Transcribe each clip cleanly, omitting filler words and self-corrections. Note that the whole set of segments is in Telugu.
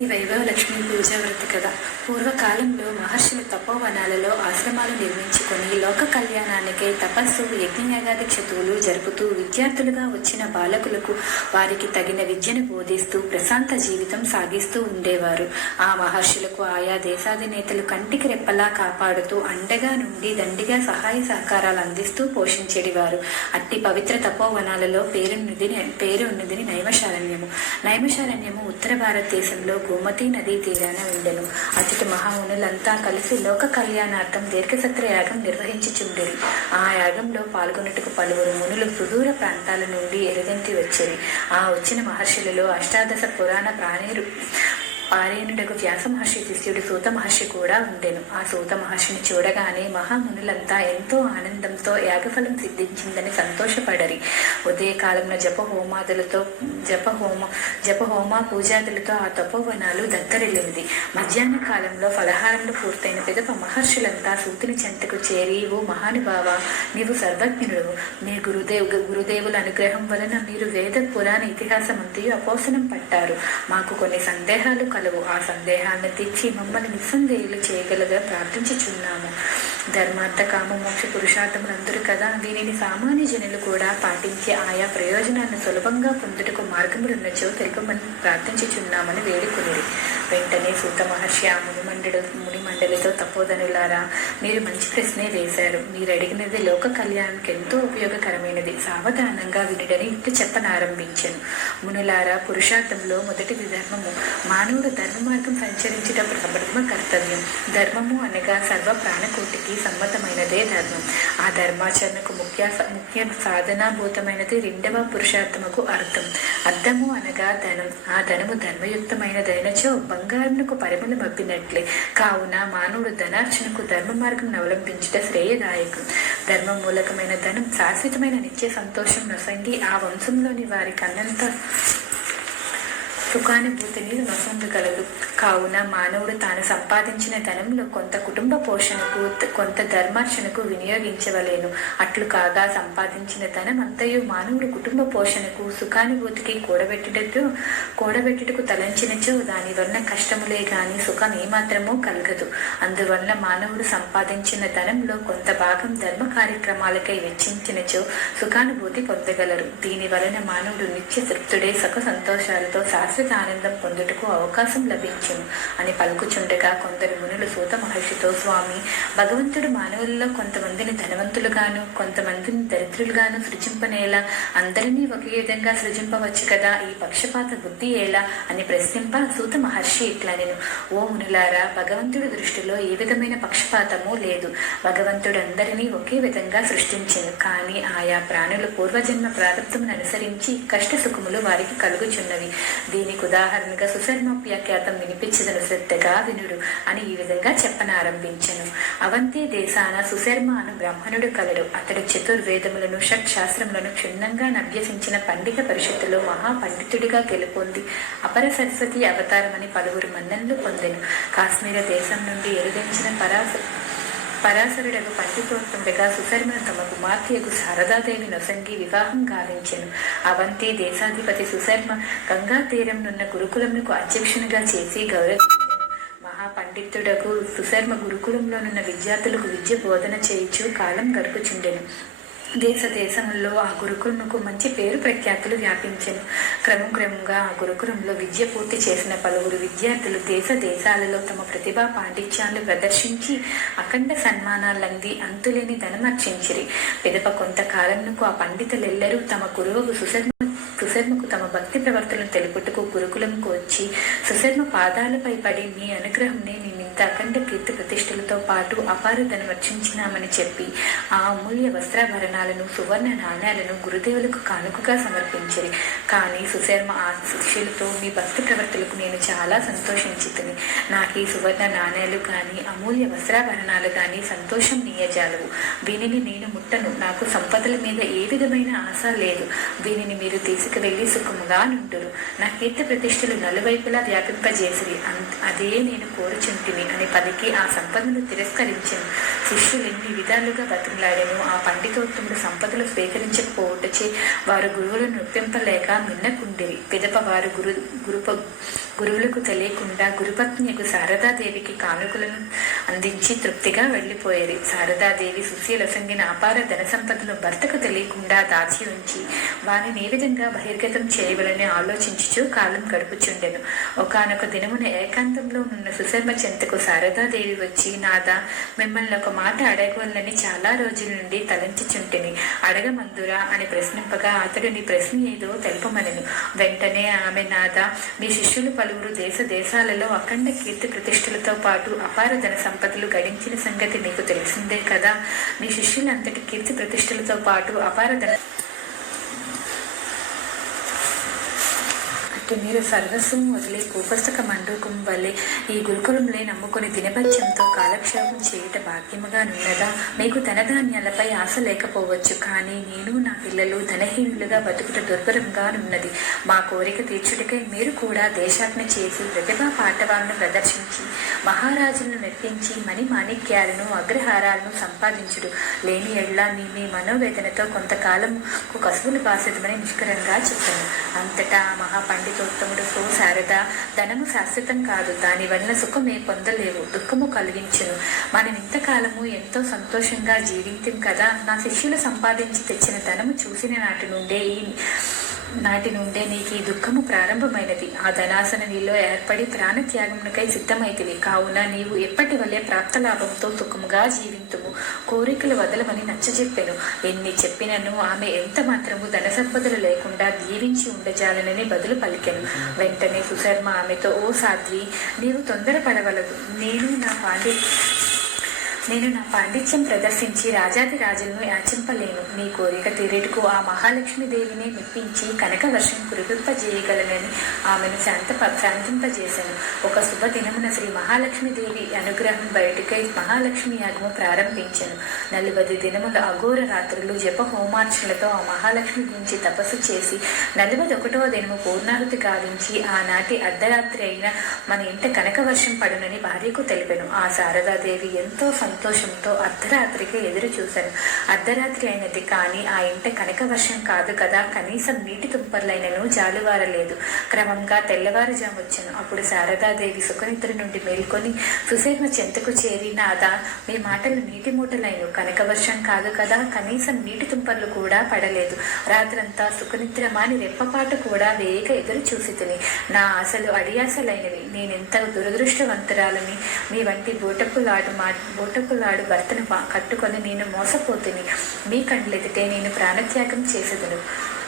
ఈ వైభవ లక్ష్మీ పూజ వ్రత కథ. పూర్వకాలంలో మహర్షులు తపోవనాలలో ఆశ్రమాలు నిర్మించుకొని లోక కళ్యాణానికై తపస్సు, యజ్ఞయాగాది క్షతువులు జరుపుతూ విద్యార్థులుగా వచ్చిన బాలకులకు వారికి తగిన విద్యను బోధిస్తూ ప్రశాంత జీవితం సాగిస్తూ ఉండేవారు. ఆ మహర్షులకు ఆయా దేశాధినేతలు కంటికి రెప్పలా కాపాడుతూ అండగా నుండి దండిగా సహాయ సహకారాలు అందిస్తూ పోషించేవారు. అట్టి పవిత్ర తపోవనాలలో పేరున్నది నైమిషారణ్యము ఉత్తర భారతదేశంలో గోమతి నదీ తీరాన ఉండెను. అతిథి మహామునులంతా కలిసి లోక కళ్యాణార్థం దీర్ఘసత్ర యాగం నిర్వహించుచుండెరి. ఆ యాగంలో పాల్గొన్నట్టుకు పలువురు మునులు సుదూర ప్రాంతాల నుండి ఎలుగెంతి వచ్చేది. ఆ వచ్చిన మహర్షులలో అష్టాదశ పురాణ పారాయణుడకు వ్యాస మహర్షి శిష్యుడు సూత మహర్షి కూడా ఉండెను. ఆ సూత మహర్షిని చూడగానే మహామునులంతా ఎంతో ఆనందంతో యాగఫలం సిద్ధించిందని సంతోషపడరి. ఉదయకాలంలో జపహోమ పూజాదులతో ఆ తపోవనాలు దత్తరిల్లింది. మధ్యాహ్న కాలంలో ఫలహారంలో పూర్తయిన పిదప మహర్షులంతా సూతుని చెంతకు చేరి, ఓ మహానుభావ, నీవు సర్వజ్ఞుడు, మీ గురుదేవుల అనుగ్రహం వలన మీరు వేద పురాణ ఇతిహాసమంతయు అపోసనం పట్టారు. మాకు కొన్ని సందేహాలు కలవు. ఆ సందేహాన్ని తీర్చి మమ్మల్ని నిస్సందేహాలు చేయగలగా ప్రార్థించుచున్నాము. ధర్మార్థ కామ మోక్ష పురుషార్థములందరూ కదా, దీనిని సామాన్య జనులు కూడా పాటించి ఆయా ప్రయోజనాలను సులభంగా పొందుటకు మార్గములున్నచో తెలుపమని ప్రార్థించుచున్నామని వేడుకొనిరి. వెంటనే సూత మహర్షి ఆ మునిమండలితో, తపోధనులారా, మీరు మంచి ప్రశ్నే వేశారు. మీరు అడిగినది లోక కళ్యాణానికి ఎంతో ఉపయోగకరమైనది. సావధానంగా వినుడని ఇట్లు చెప్పనారంభించాను. మునులారా, పురుషార్థంలో మొదటిది ధర్మము. మానవుడు ధర్మ మార్గం సంచరించేటప్పుడు ప్రథమ కర్తవ్యం. ధర్మము అనగా సర్వ ప్రాణకోటికి సమ్మతమైనదే ధర్మం. ఆ ధర్మాచరణకు ముఖ్య సాధనాభూతమైనది రెండవ పురుషార్థముకు అర్థం. అర్థము అనగా ధనం. ఆ ధనము ధర్మయుక్తమైనదైనచో బంగారునకు పరిమళం అబ్బినట్లే. కావున మానవుడు ధనార్చనకు ధర్మ మార్గం అవలంబించుట శ్రేయదాయకం. ధర్మ మూలకమైన ధనం శాశ్వతమైన నిత్య సంతోషం నొసంగి ఆ వంశంలోని వారికి అన్నంత సుఖానుభూతిని నొసంగగలదు. కావున మానవుడు తాను సంపాదించిన ధనంలో కొంత కుటుంబ పోషణకు, కొంత ధర్మార్చనకు వినియోగించవలేను. అట్లు కాగా సంపాదించిన ధనం అంతయు మానవుడు కుటుంబ పోషణకు, సుఖానుభూతికి కూడబెట్టుటకు తలంచినచో దాని వలన కష్టములే గాని సుఖం ఏమాత్రమూ కలగదు. అందువలన మానవుడు సంపాదించిన ధనంలో కొంత భాగం ధర్మ కార్యక్రమాలకై వెచ్చించినచో సుఖానుభూతి పొందగలరు. దీని వలన మానవుడు నిత్య తృప్తుడే సుఖ సంతోషాలతో శాశ్వత ఆనందం పొందుటకు అవకాశం లభించును అని పలుకుచుండగా కొందరు మునులు సూత మహర్షితో, స్వామి, భగవంతుడు మానవులలో కొంతమందిని ధనవంతులుగాను కొంతమందిని దరిద్రులుగాను సృజింపనేలా? అందరినీ ఒకే విధంగా సృజింపవచ్చు కదా, ఈ పక్షపాత బుద్ధి ఎలా అని ప్రశ్నింప సూత మహర్షి ఇట్లనెను. ఓ మునులారా, భగవంతుడి దృష్టిలో ఏ విధమైన పక్షపాతము లేదు. భగవంతుడు అందరినీ ఒకే విధంగా సృష్టించెను. కానీ ఆయా ప్రాణులు పూర్వజన్మ ప్రారంభమును అనుసరించి కష్ట సుఖములు వారికి కలుగుచున్నవి. దీనికి ఉదాహరణగా సుశర్మోప్యాఖ్యాతం వినిపించదను, శ్రద్ధగా వినుడు అని ఈ విధంగా చెప్పనారంభించను. అవంతి దేశాన సుశర్మ అను బ్రాహ్మణుడు కలడు. అతడు చతుర్వేదములను, షట్శాస్త్రములను క్షుణ్ణంగా అభ్యసించిన పండిత పరిషత్తులో మహాపండితుడిగా గెలుపొంది అపర సరస్వతి అవతారమని పలువురు మన్ననలు పొందెను. కాశ్మీర దేశం నుండి ఎరుగంచిన పరాశరుడకు పండితోత్తముడిగా సుశర్మను తమ కుమార్తెకు శారదాదేవి నొసంగి వివాహం గావించెను. అవంతి దేశాధిపతి సుశర్మ గంగా తీరంనున్న గురుకులమునకు అధ్యక్షునిగా చేసి గౌరవించెను. మహాపండితుడకు సుశర్మ గురుకులంలోనున్న విద్యార్థులకు విద్య బోధన చేయుచు కాలం గడుపుచుండెను. దేశంలో ఆ గురుకులముకు మంచి పేరు ప్రఖ్యాతులు వ్యాపించెను. క్రమంగా ఆ గురుకులంలో విద్య పూర్తి చేసిన పలువురు విద్యార్థులు దేశాలలో తమ ప్రతిభా పాండిత్యాలు ప్రదర్శించి అఖండ సన్మానాలంది అంతులేని ధనమర్చించిరి. పిదప కొంతకాలంకు ఆ పండితులెల్లరూ తమ గురువుకు సుశర్మకు తమ భక్తి ప్రవర్తనలు తెలుపుటకు గురుకులంకు వచ్చి సుశర్మ పాదాలపై పడి, మీ అనుగ్రహంనే మేమింత అఖండ కీర్తి ప్రతిష్టలతో పాటు అపార ధనమర్చించినామని చెప్పి ఆ అమూల్య వస్త్రాభరణాలను, సువర్ణ నాణ్యాలను గురుదేవులకు కానుకగా సమర్పించిరి. కానీ సుశర్మ ఆ శిష్యులతో, మీ భక్తి ప్రవర్తనలకు నేను చాలా సంతోషించితిని. నాకు ఈ సువర్ణ నాణ్యాలు కానీ అమూల్య వస్త్రాభరణాలు కానీ సంతోషం నీయజాలవు. వీనిని నేను ముట్టను. నాకు సంపదల మీద ఏ విధమైన ఆశ లేదు. వీనిని మీరు తీసుకువెళ్ళి వెళ్ళి సుఖముగా నుండురు. నా కీర్తి ప్రతిష్టలు నలువైపులా వ్యాపింపజేసిరి, అదే నేను కోరుచుంటిని అని పలికి ఆ సంపదను తిరస్కరించెను. శిష్యులు ఎన్ని విధాలుగా బతిమలాడెను. ఆ పండితోత్తముడు సంపదలు స్వీకరించకపోవటచే వారు గురువులను నొప్పింపలేక మిన్నకుండిరి. పిదప వారు గురువులకు తెలియకుండా గురుపత్నియకు శారదాదేవికి కానుకలను అందించి తృప్తిగా వెళ్లిపోయేది. శారదాదేవి సుశీలసంగిన అపార ధన సంపదను భర్తకు తెలియకుండా దాచి ఉంచి వారిని ఏ విధంగా బహిర్గతం చేయవలని ఆలోచించుచూ కాలం గడుపుచుండెను. ఒకానొక దినమున ఏకాంతంలో ఉన్న సుశర్మ చెంతకు శారదాదేవి వచ్చి, నాదా, మిమ్మల్ని ఒక మాట అడగవల్లని చాలా రోజుల నుండి తలంచుచుంటిని, అడగమందురా అని ప్రశ్నింపగా అతడు నీ ప్రశ్న ఏదో తెలుపమనెను. వెంటనే ఆమె, నాదా, మీ శిష్యులు పలువురు దేశాలలో అఖండ కీర్తి ప్రతిష్టలతో పాటు అపార ధన సంపదలు గడించిన సంగతి మీకు తెలిసిందే కదా. మీ శిష్యులంతటి కీర్తి ప్రతిష్టలతో పాటు అపార ధన మీరు సర్వస్వం వదిలే కూపస్తక మండూకం వల్లే ఈ గురుకులంలో నమ్ముకుని దినపత్యంతో కాలక్షేపం చేయుట భాగ్యముగా నున్నదా. మీకు ధనధాన్యాలపై ఆశ లేకపోవచ్చు, కానీ నేను నా పిల్లలు ధనహీనులుగా బతుకుట దుర్భరంగా నున్నది. మా కోరిక తీర్చుటకై మీరు కూడా దేశాజ్ఞ చేసి ప్రతిభా పాఠవాలను ప్రదర్శించి మహారాజులను మెప్పించి మణి మాణిక్యాలను అగ్రహారాలను సంపాదించుడు. లేని ఎడ్ల మీ మనోవేదనతో కొంతకాలంకు కసువులు బాసెదమని నిష్కరంగా చెప్పాను. అంతటా మహాపండితోత్తముడు, ఓ శారద, ధనము శాశ్వతం కాదు, దానివల్ల సుఖమే పొందలేవు, దుఃఖము కలిగించును. మనం ఇంతకాలము ఎంతో సంతోషంగా జీవించాం కదా. నా శిష్యులు సంపాదించి తెచ్చిన ధనము చూసిన నాటి నుండే నీకు ఈ దుఃఖము ప్రారంభమైనది. ఆ ధనాసన నీలో ఏర్పడి ప్రాణత్యాగమునకై సిద్ధమైతివి. కావున నీవు ఎప్పటి వల్లే ప్రాప్తలాభంతో సుఖముగా జీవింతుము, కోరికలు వదలమని నచ్చజెప్పెను. ఎన్ని చెప్పినను ఆమె ఎంత మాత్రము ధన సంపదలు లేకుండా దీవించి ఉండజాలనని బదులు పలికెను. వెంటనే సుశర్మ ఆమెతో, ఓ సాధ్వి, నీవు తొందరపడవలదు. నేను నా పాండిత్యం ప్రదర్శించి రాజాదిరాజులను యాచింపలేను. నీ కోరిక తీరేటుకు ఆ మహాలక్ష్మీదేవిని మెప్పించి కనక వర్షం కురిపింపజేయగలనని ఆమెను శాంతింపజేశాను. ఒక శుభదినమున శ్రీ మహాలక్ష్మీదేవి అనుగ్రహం బయటికై మహాలక్ష్మి యాగము ప్రారంభించాను. 40 దినముల అఘోర రాత్రులు జప హోమార్చనలతో ఆ మహాలక్ష్మి గురించి తపస్సు చేసి 41వ దినము పూర్ణాహుతి గావించి ఆనాటి అర్ధరాత్రి అయిన మన ఇంట కనక వర్షం పడునని భార్యకు తెలిపెను. ఆ శారదాదేవి ఎంతో సంతోషంతో అర్ధరాత్రికి ఎదురు చూశాను. అర్ధరాత్రి అయినది కానీ ఆ ఇంట కనక వర్షం కాదు కదా, కనీసం నీటి తుంపర్లైనను జాలువారలేదు. క్రమంగా తెల్లవారుజాము వచ్చాను. అప్పుడు శారదాదేవి సుఖనిద్ర నుండి మేల్కొని సుశర్మ చెంతకు చేరి, నాదా, మీ మాటలు నీటి మూటలైన కనక వర్షం కాదు కదా, కనీసం నీటి తుంపర్లు కూడా పడలేదు. రాత్రంతా సుఖనిద్ర మాని రెప్పపాటు కూడా వేయక ఎదురు చూసి తిని నా ఆశలు అడియాసలైనవి. నేనెంత దురదృష్టవంతురాలని. మీ వంటి బూటకులాడు భర్తను కట్టుకొని నేను మోసపోతుని. మీ కండ్లెదిటే నేను ప్రాణత్యాగం చేసేదను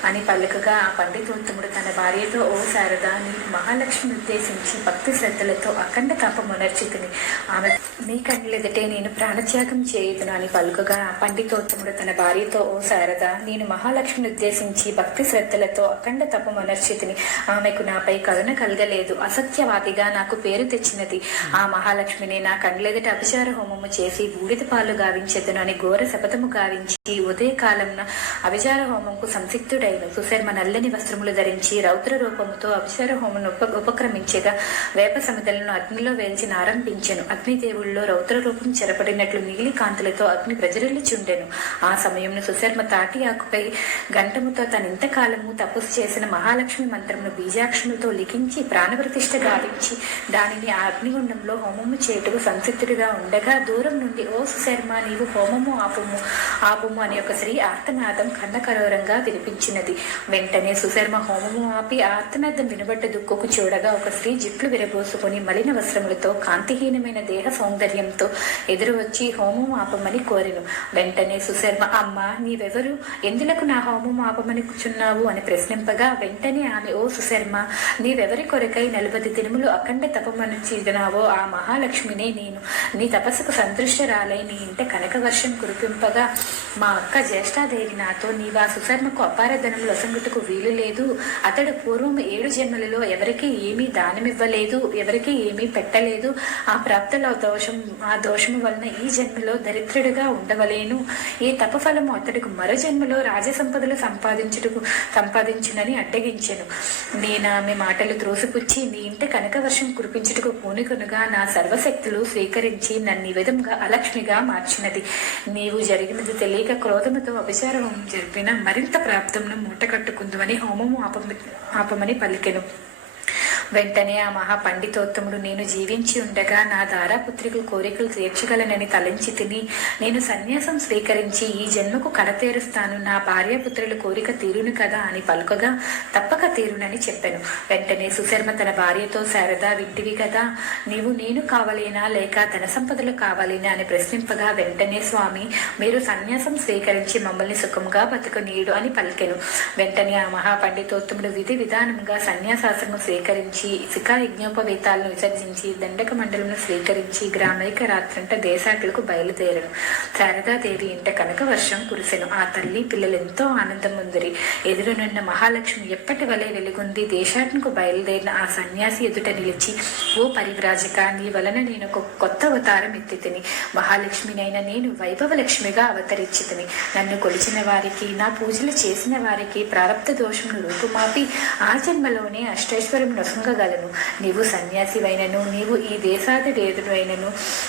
అని పలుకగా ఆ పండితోత్తముడు తన భార్యతో, ఓ శారద, నీకు మహాలక్ష్మిని ఉద్దేశించి భక్తి శ్రద్ధలతో అఖండ తపమునర్చితిని. ఆమె మీ కండ్లెదిటే నేను ప్రాణత్యాగం చేయుదును అని పలుకగా ఆ పండితోత్తముడు తన భార్యతో, ఓ శారద, నేను మహాలక్ష్మిని ఉద్దేశించి భక్తి శ్రద్ధలతో అఖండ తపమునర్చితిని. ఆమెకు నాపై కరుణ కలగలేదు, అసత్యవాదిగా నాకు పేరు తెచ్చినది. ఆ మహాలక్ష్మిని నా కండ్లెదిట అభిచార హోమము చేసి బూడిద పాలు గావించెదను అని ఘోర శపథము గావించి ఉదయకాలంన అభిచార హోమంకు సంసిక్తుడై సుశర్మ నల్లని వస్త్రములు ధరించి రౌద్ర రూపముతో అభిచార హోమను ఉపక్రమించగా వేప సమిధలను అగ్నిలో వేల్చి ఆరంభించెను. అగ్నిదేవుల్లో రౌద్ర రూపం చెరపడినట్లు నీలి కాంతులతో అగ్ని ప్రజ్వలిల్లుచుండెను. ఆ సమయంలో సుశర్మ తాటి ఆకుపై గంటముతో తన ఇంతకాలము తపస్సు చేసిన మహాలక్ష్మి మంత్రమును బీజాక్షములతో లిఖించి ప్రాణప్రతిష్ఠ గావించి దానిని ఆ అగ్నిగుండంలో హోమము చేయుటకు సంసిద్ధుడిగా ఉండగా దూరం నుండి, ఓ సుశర్మ, నీవు హోమము ఆపుము అని ఒక స్త్రీ ఆర్తనాదం కన్నకరోరంగా వినిపించినది. వెంటనే సుశర్మ హోమము ఆపి ఆర్తనాదం వినబడ్డ దుక్కుకు చూడగా ఒక స్త్రీ జుట్లు విరబోసుకొని మలిన వస్త్రములతో కాంతిహీనమైన దేహ సౌందర్యంతో ఎదురు వచ్చి హోమం ఆపమని కోరెను. వెంటనే సుశర్మ, అమ్మ, నీవెవరు? ఎందులకు నా హోమం ఆపమని కూర్చున్నావు అని ప్రశ్నింపగా వెంటనే ఆమె, ఓ సుశర్మ, నీవెవరి కొరకై 40 దినములు అఖండ తపమనర్చినావో ఆ మహాలక్ష్మినే నేను. నీ తపస్సుకు సంతృష్టరాలై నీ ఇంట కనక వర్షం కురిపింపగా మా అక్క జ్యేష్ఠాదేవి నాతో, నీవా సుశర్మకు అపార ధనము లొసంగుటకు వీలు లేదు. అతడు పూర్వం 7 జన్మలలో ఎవరికి ఏమీ దానమివ్వలేదు, ఎవరికి ఏమీ పెట్టలేదు. ఆ దోషము వలన ఈ జన్మలో దరిద్రుడిగా ఉండవలేను. ఈ తపఫలము అతడికి మరో జన్మలో రాజసంపదలు సంపాదించునని అడ్డగించెను. నేను ఆమె మాటలు త్రోసిపుచ్చి నీ ఇంట కనక వర్షం కురిపించుటకు పూనుకొనుగా నా సర్వశక్తులు స్వీకరించి నన్ను ఈ విధంగా అలక్ష్మిగా మార్చినది. నీవు జరిగినది తెలియక క్రోధముతో అభిచారం జరిపిన మరింత ప్రాప్తమును మూట కట్టుకుందుమని హోమము ఆపమని పలికెను. వెంటనే ఆ మహాపండితోత్తముడు నేను జీవించి ఉండగా నా దారాపుత్రికల కోరికలు తీర్చగలనని తలంచి తిని నేను సన్యాసం స్వీకరించి ఈ జన్మకు కడతేరుస్తాను, నా భార్యాపుత్రుల కోరిక తీరును కదా అని పలుకగా తప్పక తీరునని చెప్పాను. వెంటనే సుశర్మ తన భార్యతో శారదా వింటివి కదా, నీవు నేను కావాలేనా లేక ధన సంపదలు కావాలేనా అని ప్రశ్నింపగా వెంటనే స్వామి మీరు సన్యాసం స్వీకరించి మమ్మల్ని సుఖంగా బతుకనీయుడు అని పలికెను. వెంటనే ఆ మహాపండితోత్తముడు విధి విధానంగా సన్యాసాశ్రమం స్వీకరించి శిఖా యజ్ఞోపవేతాలను విసర్జించి దండక మండలను స్వీకరించి గ్రామైక రాత్రంట దేశాటలకు బయలుదేరను. శారదాదేవి ఇంట కనక వర్షం కురిసెను. ఆ తల్లి పిల్లలు ఎంతో ఆనందం ఉందిరి. ఎదురునున్న మహాలక్ష్మి ఎప్పటి వలె వెలుగుంది. దేశాటనకు బయలుదేరిన ఆ సన్యాసి ఎదుట నిలిచి ఓ పరివ్రాజక, నీ వలన నేను ఒక కొత్త అవతారం ఎత్తితిని. మహాలక్ష్మినైన నేను వైభవ లక్ష్మిగా అవతరించితిని. నన్ను కొలిచిన వారికి, నా పూజలు చేసిన వారికి ప్రారబ్ధ దోషమును రూపుమాపి ఆ జన్మలోనే అష్టైశ్వర్యం నొసంగగలను. నీవు సన్యాసివైనను, నీవు ఈ దేశాధిదేవుడు అయినను,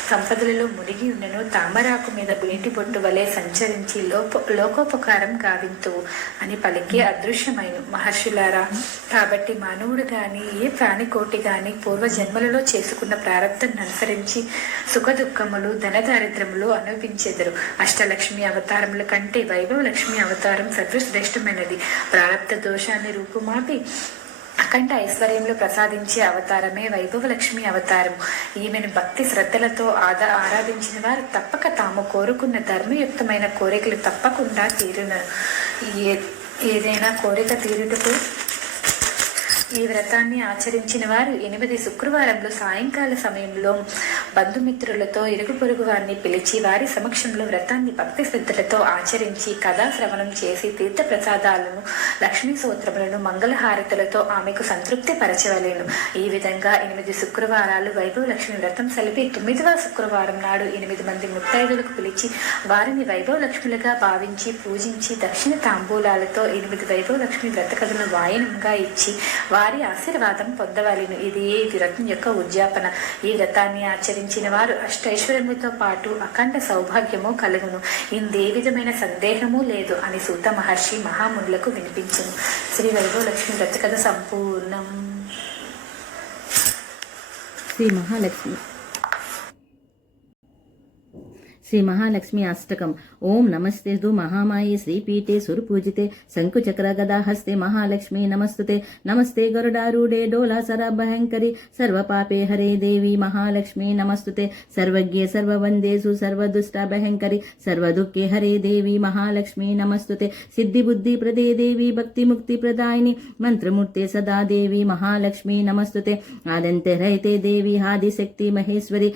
సంపదలలో మునిగి ఉన్నను, తామరాకు మీద బునిటి పొట్టు వలె సంచరించి లోకోపకారం గావింతువు అని పలికి అదృశ్యమైన మహర్షులారా. కాబట్టి మానవుడు గాని ఏ ప్రాణికోటి గాని పూర్వ జన్మలలో చేసుకున్న ప్రారంభాన్ని అనుసరించి సుఖ దుఃఖములు ధనదారిద్రములు అనుభవించెదరు. అష్టలక్ష్మి అవతారముల కంటే వైభవ లక్ష్మి అవతారం సర్వశ్రేష్టమైనది. ప్రారబ్ధ దోషాన్ని రూపుమాపి అఖండ ఐశ్వర్యంలో ప్రసాదించే అవతారమే వైభవ లక్ష్మి అవతారం. ఈమెను భక్తి శ్రద్ధలతో ఆరాధించిన వారు తప్పక తాము కోరుకున్న ధర్మయుక్తమైన కోరికలు తప్పకుండా తీరును. ఏదైనా కోరిక తీరుటకు ఈ వ్రతాన్ని ఆచరించిన వారు 8 శుక్రవారంలో సాయంకాల సమయంలో బంధుమిత్రులతో ఇరుగు పొరుగు వారిని పిలిచి వారి సమక్షంలో వ్రతాన్ని భక్తి శ్రద్ధలతో ఆచరించి కథా శ్రవణం చేసి తీర్థ ప్రసాదాలను, లక్ష్మీ సూత్రములను, మంగళహారతులతో ఆమెకు సంతృప్తి పరచవలేను. ఈ విధంగా 8 శుక్రవారాలు వైభవ లక్ష్మి వ్రతం సలిపి 9వ శుక్రవారం నాడు 8 మంది ముత్తైదులకు పిలిచి వారిని వైభవ లక్ష్ములుగా భావించి పూజించి దక్షిణ తాంబూలాలతో 8 వైభవ లక్ష్మి వ్రత కథను వాయనంగా ఇచ్చి వారి ఆశీర్వాదం పొందవలెను. ఇది ఈ వ్రతం యొక్క ఉద్యాపన. ఈ వ్రతాన్ని ఆచరించిన వారు అష్టైశ్వర్యములతో పాటు అఖండ సౌభాగ్యము కలుగును. ఇందే విధమైన సందేహము లేదు అని సూత మహర్షి మహామునులకు వినిపించును. శ్రీ వైభవ లక్ష్మి వ్రత కథ సంపూర్ణం. శ్రీ మహాలక్ష్మి అష్టకం. ఓం నమస్తే మహామాయే శ్రీపీఠే సురపూజితే శంకుచక్ర గదా హస్తే మహాలక్ష్మి నమస్తుతే. నమస్తే గరుడారూఢే డోలాసర భయంకరి సర్వపాపే హరే దేవి మహాలక్ష్మి నమస్తుతే. సర్వజ్ఞే సర్వవందేషు సర్వదుష్ట భయంకరి సర్వదుఃఖే హరే దేవి మహాలక్ష్మి నమస్తుతే. సిద్ధి బుద్ధి ప్రదే దేవి భక్తి ముక్తి ప్రదాయిని మంత్రమూర్తే సదా దేవి మహాలక్ష్మి నమస్తుతే. ఆదంతే రహితే దేవి ఆదిశక్తి మహేశ్వరి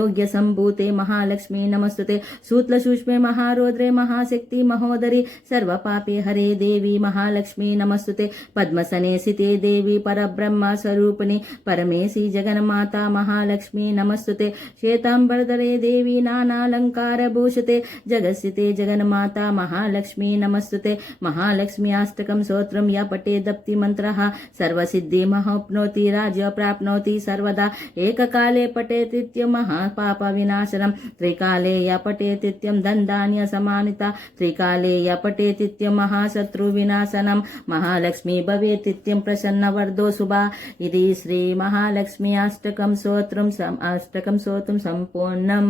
యోగ్య సంభూతే మహాలక్ష్మి నమస్తుతే. సూత్ల సూక్ష్మే మహారౌద్రే మహాశక్తి మహోదరి సర్వపాపే హరే దేవి మహాలక్ష్మి నమస్తుతే. పద్మసనేసితే దేవి పరబ్రహ్మ స్వరూపిణి పరమేశి జగన్మాత మహాలక్ష్మి నమస్తుతే. శ్వేతాంబరధరే దేవి నానాలంకార భూషితే జగత్స్థితే జగన్మాత మహాలక్ష్మి నమస్తుతే. మహాలక్ష్మి అష్టకం స్తోత్రం యా పఠేదప్తి మంత్రః సర్వసిద్ధి మహాప్నోతి రాజ్య ప్రాప్నోతి సర్వదా. ఏకకాలే పఠేతిత్యం మహాపాప వినాశనం త్రికాలే యా పఠేతిత్యం దండాన్య సమానిత త్రికాలే యా పఠేతిత్యం మహాశత్రు వినాశనం మహాలక్ష్మి భవేతిత్యం ప్రసన్నవర్ధో శుభా. ఇది శ్రీ మహాలక్ష్మి అష్టకం స్తోత్రం సంపూర్ణం.